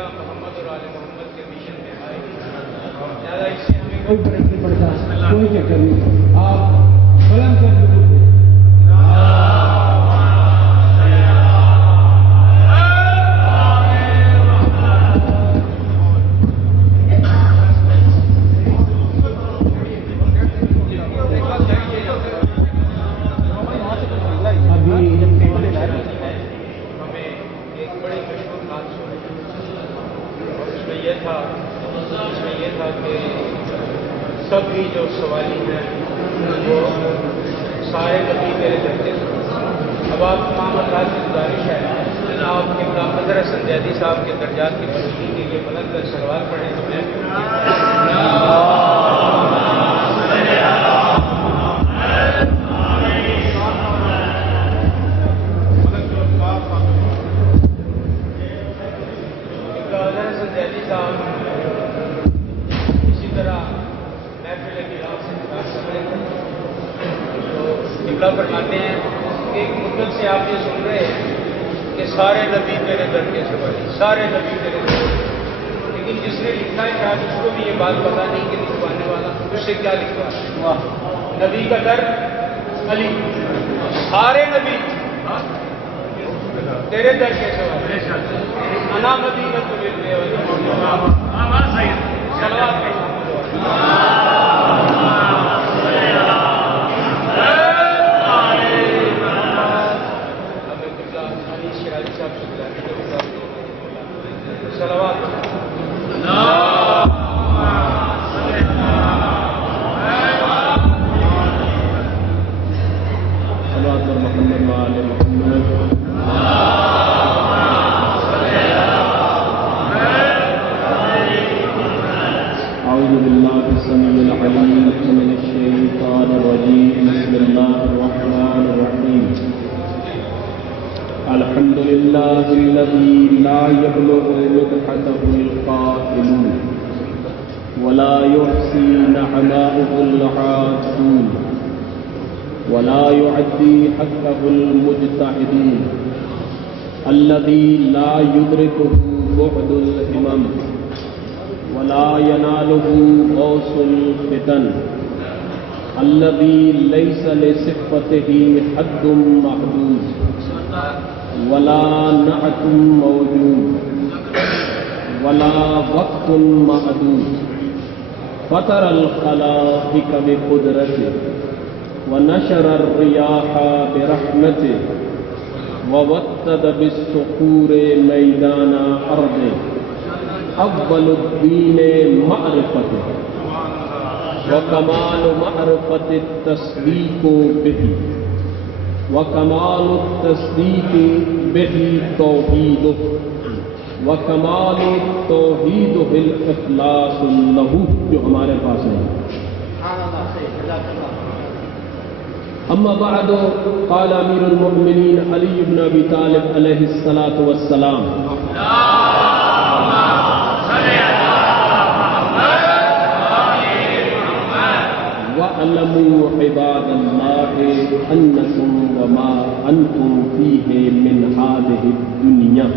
ہمیشہ محمد اور آل محمد کے مشن میں آئے لہٰذا اس سے ہمیں کوئی فرق نہیں پڑتا، کوئی چکر نہیں. آپ بلند کر دو سبھی جو سوالی ہیں وہ سارے نبی میرے درجے سے. اب آپ تمام حضرات کی گزارش ہے آپ کے حضرت حسن زیدی صاحب کے درجات کی بلندی کے لیے بلند کر سلوات پڑھیں تو میں حضرت حسن زیدی صاحب اسی طرح فرماتے ہیں کہ ایک مدت سے آپ یہ سن رہے ہیں کہ سارے نبی تیرے در کے سواری، سارے نبی تیرے در. لیکن جس نے لکھا ہے شاید اس کو بھی یہ بات پتا نہیں کہ لکھوانے والا اس سے کیا لکھوا ہے. نبی کا در علی، سارے نبی تیرے در کے سواری. انا مدینہ تمہیں الحمد لله الذي لا يبلغ مدحته القائلون ولا يحصي نعماءه العادون ولا يعدي حقه المجتهدون الذي لا يدركه بعد الهمم ولا يناله غوص الفتن الذي ليس لصفته حد محدود ولا نعت موجود ولا وقت معدود فطر الخلائق بقدرته ونشر الرياح برحمته ووتد بالصخور ميدان أرضه أول الدين معرفته وكمال معرفة التصديق به وکمال التصدیق به توحیدہ وکمال توحیدہ الاخلاص لہ جو ہمارے پاس ہے. اما بعد قال امیر المؤمنین علی بن ابی طالب علیہ الصلاۃ والسلام وَاعْلَمُوا عِبَادَ اللَّهِ أَنَّكُمْ وَمَا أَنْتُمْ فِيهِ مِنْ هَذِهِ الدُّنْيَا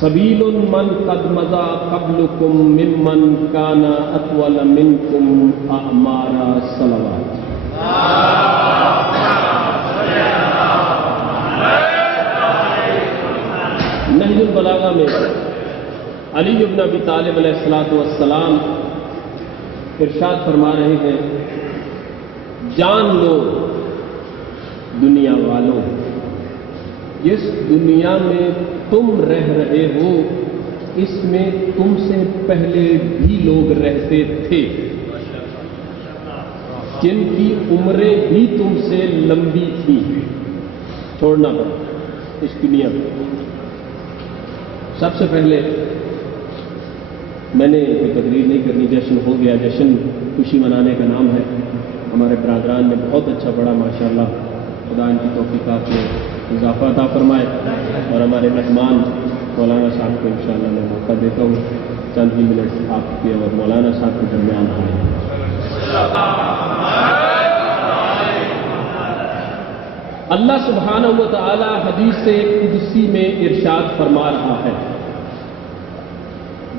سَبِيلٌ مَنْ قَدْ مَضَىٰ قَبْلُكُمْ مِمَّنْ كَانَ أَطْوَلَ مِنْكُمْ أَعْمَارَ الصَّلَوَاتِ. نہج البلاغہ میں علی بن ابی طالب علیہ السلام ارشاد فرما رہے ہیں جان لو دنیا والوں جس دنیا میں تم رہ رہے ہو اس میں تم سے پہلے بھی لوگ رہتے تھے جن کی عمریں بھی تم سے لمبی تھیں. چھوڑنا پڑا اس دنیا میں. سب سے پہلے میں نے کوئی تقریر نہیں کرنی، جشن ہو گیا، جشن خوشی منانے کا نام ہے. ہمارے برادران نے بہت اچھا پڑھا ماشاءاللہ، خدا ان کی توفیقات میں اضافہ عطا فرمائے. اور ہمارے مہمان مولانا صاحب کو انشاءاللہ میں موقع دیتا ہوں چند ہی منٹ آپ کے اور مولانا صاحب کے درمیان آئے. اللہ سبحانہ و تعالی حدیث قدسی میں ارشاد فرما رہا ہے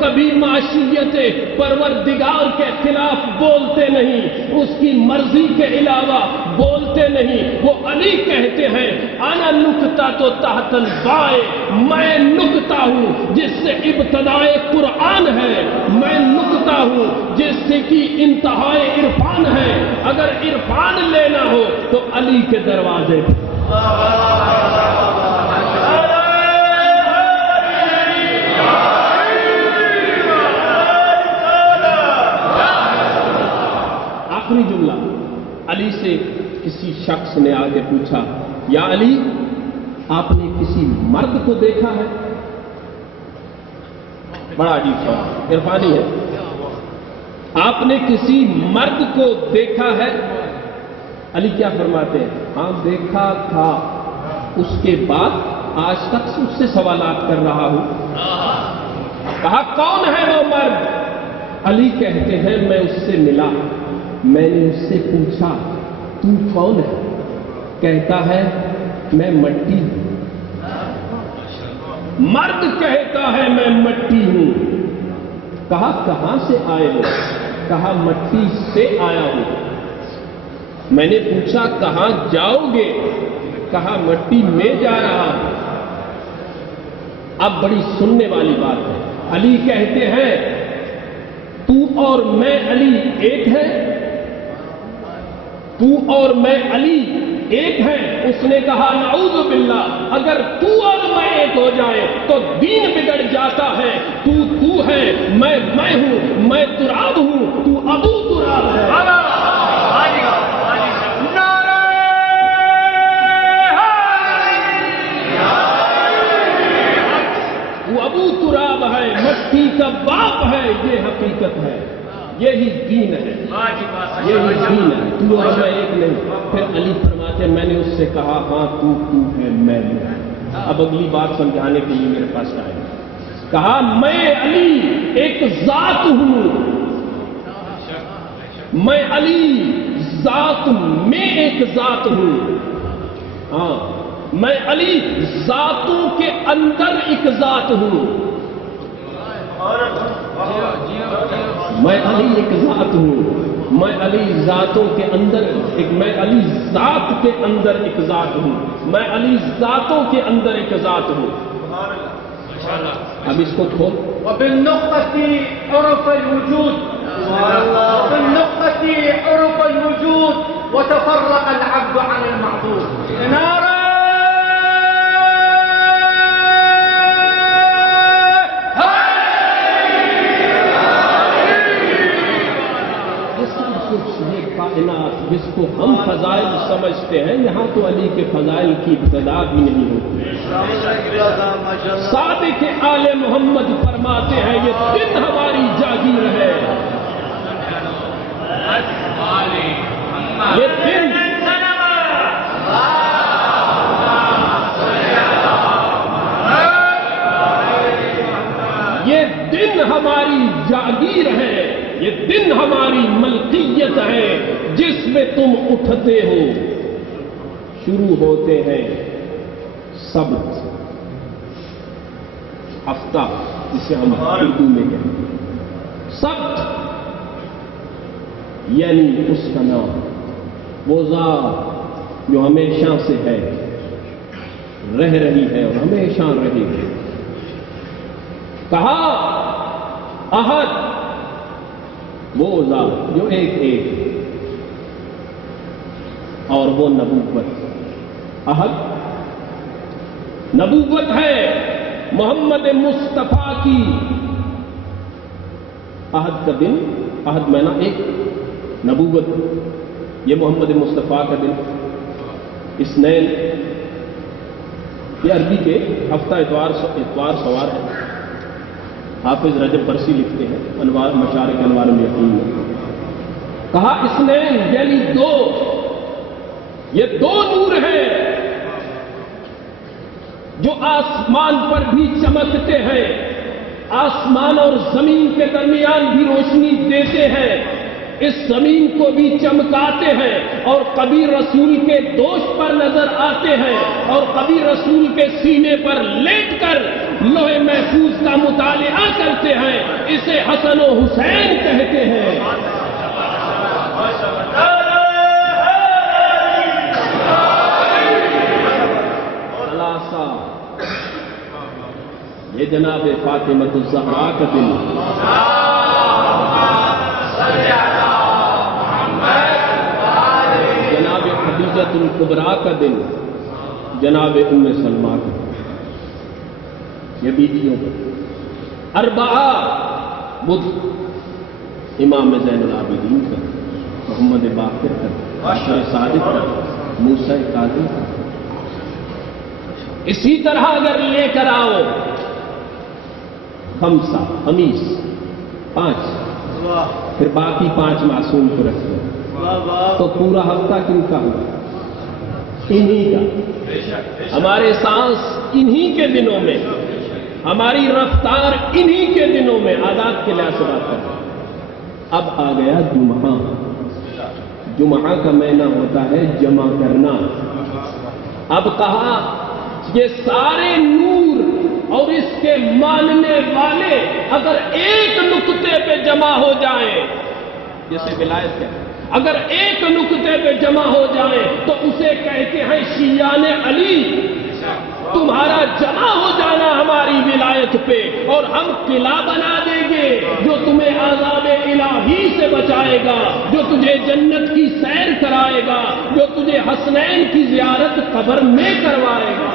کبھی معاشیت پروردگار کے خلاف بولتے نہیں، اس کی مرضی کے علاوہ بولتے نہیں۔ وہ علی کہتے ہیں انا نکتہ تو تحت البائے، میں نکتہ ہوں جس سے ابتدائے قرآن ہے، میں نکتہ ہوں جس سے کی انتہائے عرفان ہے۔ اگر عرفان لینا ہو تو علی کے دروازے پہ۔ آخری جملہ، علی سے کسی شخص نے آ کے پوچھا یا علی آپ نے کسی مرد کو دیکھا ہے؟ بڑا عجیب سوال، عرفانی ہے۔ آپ نے کسی مرد کو دیکھا ہے؟ علی کیا فرماتے ہیں؟ ہاں دیکھا تھا، اس کے بعد آج تک اس سے سوالات کر رہا ہوں۔ کہا کون ہے وہ مرد؟ علی کہتے ہیں میں اس سے ملا، میں نے اس سے پوچھا تو کون ہے؟ کہتا ہے میں مٹی ہوں۔ مرد کہتا ہے میں مٹی ہوں۔ کہا کہاں سے آئے ہو؟ کہا مٹی سے آیا ہوں۔ میں نے پوچھا کہاں جاؤ گے؟ کہا مٹی میں جا رہا ہوں۔ اب بڑی سننے والی بات ہے، علی کہتے ہیں تو اور میں علی ایک ہے؟ تو اور میں علی ایک ہے؟ اس نے کہا نعوذ باللہ، اگر تو اور میں ایک ہو جائے تو دین بگڑ جاتا ہے۔ تو ہے، میں ہوں، میں تراب ہوں، تو ابو تراب ہے۔ وہ ابو تراب ہے، مٹی کا باپ ہے، یہ حقیقت ہے، یہی دین ہے، یہی دین ہے، تو اور میں ایک نہیں۔ پھر علی فرماتے میں نے اس سے کہا ہاں تو ہے، میں ہوں۔ اب اگلی بات سمجھانے کے لیے میرے پاس آئے، کہا میں علی ایک ذات ہوں، میں علی ذات میں ایک ذات ہوں۔ ہاں میں علی ذاتوں کے اندر ایک ذات ہوں، میں علی ایک ذات ہوں، میں علی ذاتوں کے اندر ایک، میں علی ذات کے اندر ایک ذات ہوں، میں علی ذاتوں کے اندر ایک ذات ہوں۔ اب اس کو کھول۔ وبالنقطة عرف الوجود، وبالنقطة عرف الوجود وتفرق العبد عن المعبود۔ نارا کائنات جس کو ہم فضائل سمجھتے ہیں، یہاں تو علی کے فضائل کی ابتدا بھی نہیں ہوتی۔ صادق آل محمد فرماتے ہیں یہ دن ہماری جاگیر ہے، یہ دن ہماری جاگیر ہے، یہ دن ہماری ملکیت ہے، جس میں تم اٹھتے ہو۔ شروع ہوتے ہیں سبت، ہفتہ جسے ہم اردو میں کہتے ہیں سبت، یعنی اس کا نام وہ ذات جو ہمیشہ سے ہے، رہ رہی ہے اور ہمیشہ رہے گی۔ کہا احد، وہ ذات جو ایک اور وہ نبوت۔ احد نبوت ہے محمد مصطفیٰ کی۔ احد کا دن، احد مہینہ ایک، نبوت یہ محمد مصطفیٰ کا دن۔ اثنین یہ عربی کے ہفتہ اتوار سوار ہے۔ حافظ رجب برسی لکھتے ہیں انوار مشارق انوار میں یقین میں، کہا اثنین یعنی دو، یہ دو نور ہیں جو آسمان پر بھی چمکتے ہیں، آسمان اور زمین کے درمیان بھی روشنی دیتے ہیں، اس زمین کو بھی چمکاتے ہیں، اور کبھی رسول کے دوش پر نظر آتے ہیں اور کبھی رسول کے سینے پر لیٹ کر لوح محفوظ کا مطالعہ کرتے ہیں اسے حسن و حسین کہتے ہیں. خلاصہ یہ جناب فاطمۃ الزہرا کا دن، جناب خدیجۃ الکبریٰ کا دن، جناب ام سلمہ کا دن، یہ بیویوں کا اربعہ بدھ، امام زین العابدین کا، محمد باقر کا، بشر صادق کا، موسیٰ کاظم کا. اسی طرح اگر لے کر آؤ خمسہ خمیس 5، پھر باقی 5 معصوم کو رکھ لو تو پورا ہفتہ کن کا ہوا؟ انہی کا. ہمارے سانس انہی کے دنوں میں، ہماری رفتار انہی کے دنوں میں. عادات کے لحاظ سے بات کریں. اب آ گیا جمعہ. جمعہ کا معنی ہوتا ہے جمع کرنا. اب کہا یہ سارے نور اور اس کے ماننے والے اگر ایک نقطے پہ جمع ہو جائیں، جیسے ولایت ہے، اگر ایک نقطے پہ جمع ہو جائیں تو اسے کہتے ہیں شیعان علی. تمہارا جمع ہو جانا ہماری ولایت پہ، اور ہم قلعہ بنا دیں گے جو تمہیں عذاب الہی سے بچائے گا، جو تجھے جنت کی سیر کرائے گا، جو تجھے حسنین کی زیارت قبر میں کروائے گا.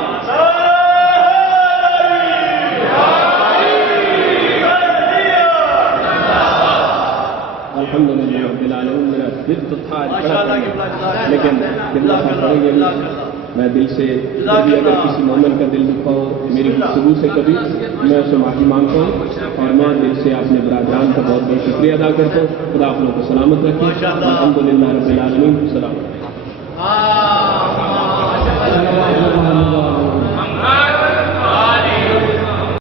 الحمدللہ رب العالمین. میرا دل تو تھا لیکن میں دل سے کبھی اگر کسی مومن کا دل دکھا ہو میری گفتگو سے کبھی، میں اسے معافی مانگتا ہوں، اور میں دل سے اپنے برادران کا بہت بہت شکریہ ادا کرتا ہوں. خدا آپ لوگوں کو سلامت رکھے. الحمدللہ رب العالمین. السلام علیکم.